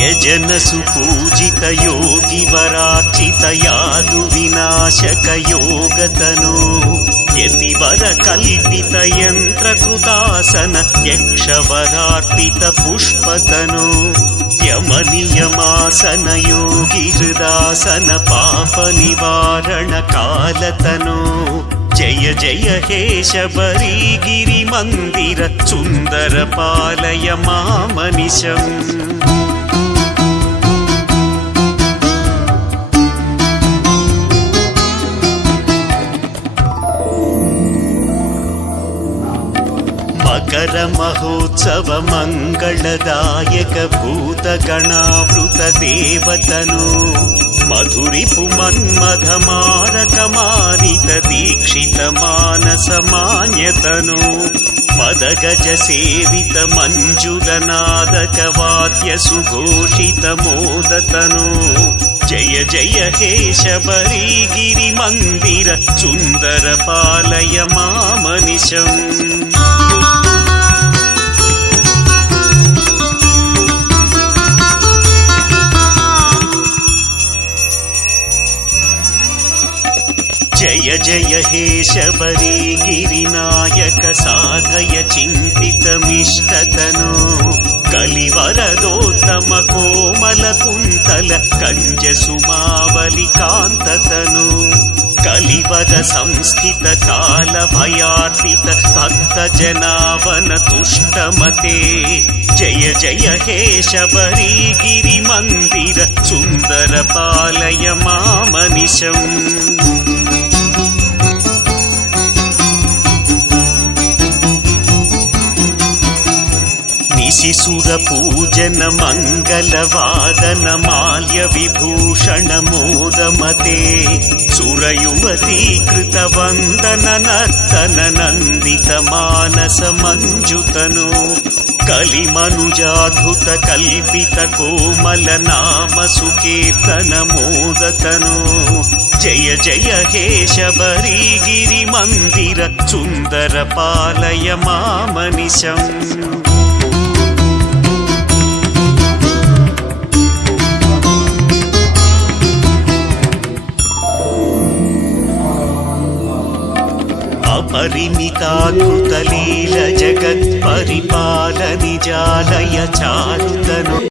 यजन सुपूजित योगी वरार्चित यादु विनाशक योगतनो यतिवर कल्पित यंत्रकृतासन यक्षवरार्पित पुष्पतनो यमनियमासन योगी हृदासन पाप निवारण कालतनो जय जय हे शबरी गिरि मंदिर सुंदर पालय मामनिशम् मकर महोत्सव मंगलदायक भूत गणावृत देवतनो मधुरिपु मन्मथ मारक मानित दीक्षित मानस मान्यतनो मदगज सेवित मंजुल नादक वाद्य सुघोषित मोदतनो जय जय हे शबरी गिरि मंदिर सुंदर पालय मामनिशम् जय जय हे शबरी गिरिनायक साधय चिन्तितमिष्टतनो कलिवरदोत्तम कोमल कुन्तल कंज सुमावलि कान्ततनो कलिवर संस्थित काल भयार्पित भक्त जनावन तुष्टमते जय जय हे शबरी गिरि मंदिर सुंदर पालय मामनिशम् शिशुर पूजन मंगल वादन माल्य विभूषण मोदमते सुरयुवती कृत वंदन नर्तन नंदित मानस मंजुतनो कलिमनुजाधुत कल्पित कोमल नाम सुकीर्तन मोदतनो जय जय हे शबरी गिरि मंदिर सुंदर पालय मामनिशम् अपरिमिताद्भुतलील जगत् परिपाल निजालय चारुतनो